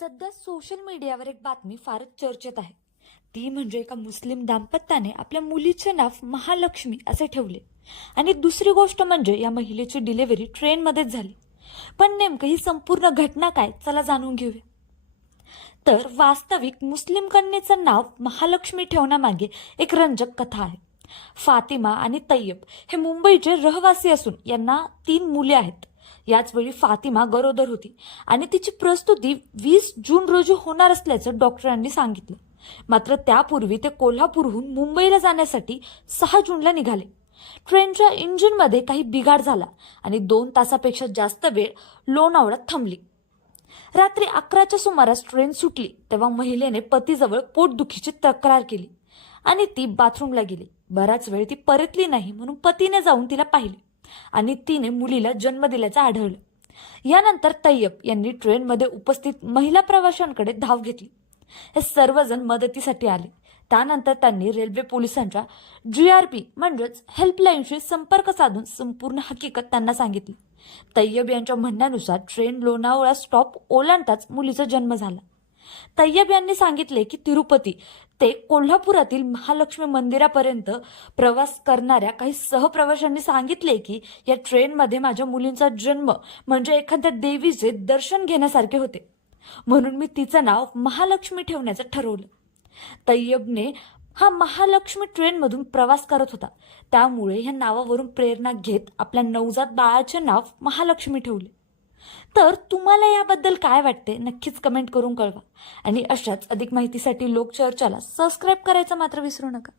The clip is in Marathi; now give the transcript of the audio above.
सध्या सोशल मीडियावर एक बातमी फारच चर्चेत आहे. ती म्हणजे एका मुस्लिम दाम्पत्याने आपल्या मुलीचे नाव महालक्ष्मी असे ठेवले. आणि दुसरी गोष्ट म्हणजे या महिलेची डिलिव्हरी ट्रेनमध्येच झाली. पण नेमकं ही संपूर्ण घटना काय? चला जाणून घेऊया. तर वास्तविक मुस्लिम कन्येचं नाव महालक्ष्मी ठेवण्यामागे एक रंजक कथा आहे. फातिमा आणि तय्यब हे मुंबईचे रहिवासी असून यांना तीन मुले आहेत. याचवेळी फातिमा गरोदर होती आणि तिची प्रस्तुती वीस जून रोजी होणार असल्याचं डॉक्टरांनी सांगितलं. मात्र त्यापूर्वी ते कोल्हापूरहून मुंबईला जाण्यासाठी सहा जूनला निघाले. ट्रेनच्या इंजिनमध्ये काही बिघाड झाला आणि दोन तासापेक्षा जास्त वेळ लोणावळ्यात थांबली. रात्री अकराच्या सुमारास ट्रेन सुटली तेव्हा महिलेने पतीजवळ पोटदुखीची तक्रार केली आणि ती बाथरूमला गेली. बराच वेळ ती परतली नाही म्हणून पतीने जाऊन तिला पाहिले. आणि तिने मुलीला जन्म दिल्याचं आढळलं. यानंतर तय्यब यांनी ट्रेनमध्ये उपस्थित महिला प्रवाशांकडे धाव घेतली. हे सर्वजण मदतीसाठी आले. त्यानंतर त्यांनी रेल्वे पोलिसांच्या जी आर पी म्हणजेच हेल्पलाईनशी संपर्क साधून संपूर्ण हकीकत त्यांना सांगितली. तय्यब यांच्या म्हणण्यानुसार ट्रेन लोणावळा स्टॉप ओलांडताच मुलीचा जन्म झाला. तय्यब यांनी सांगितले की तिरुपती ते कोल्हापुरातील महालक्ष्मी मंदिरापर्यंत प्रवास करणाऱ्या काही सहप्रवाशांनी सांगितले की या ट्रेनमध्ये माझ्या मुलींचा जन्म म्हणजे एखाद्या देवीचे दर्शन घेण्यासारखे होते. म्हणून मी तिचं नाव महालक्ष्मी ठेवण्याचं ठरवलं. तय्यबने हा महालक्ष्मी ट्रेनमधून प्रवास करत होता. त्यामुळे ह्या नावावरून प्रेरणा घेत आपल्या नवजात बाळाचे नाव महालक्ष्मी ठेवले. तर तुम्हाला याबद्दल काय वाटते? नक्कीच कमेंट करून कळवा. आणि अशाच अधिक माहितीसाठी लोकचर्चाला सबस्क्राईब करायचं मात्र विसरू नका.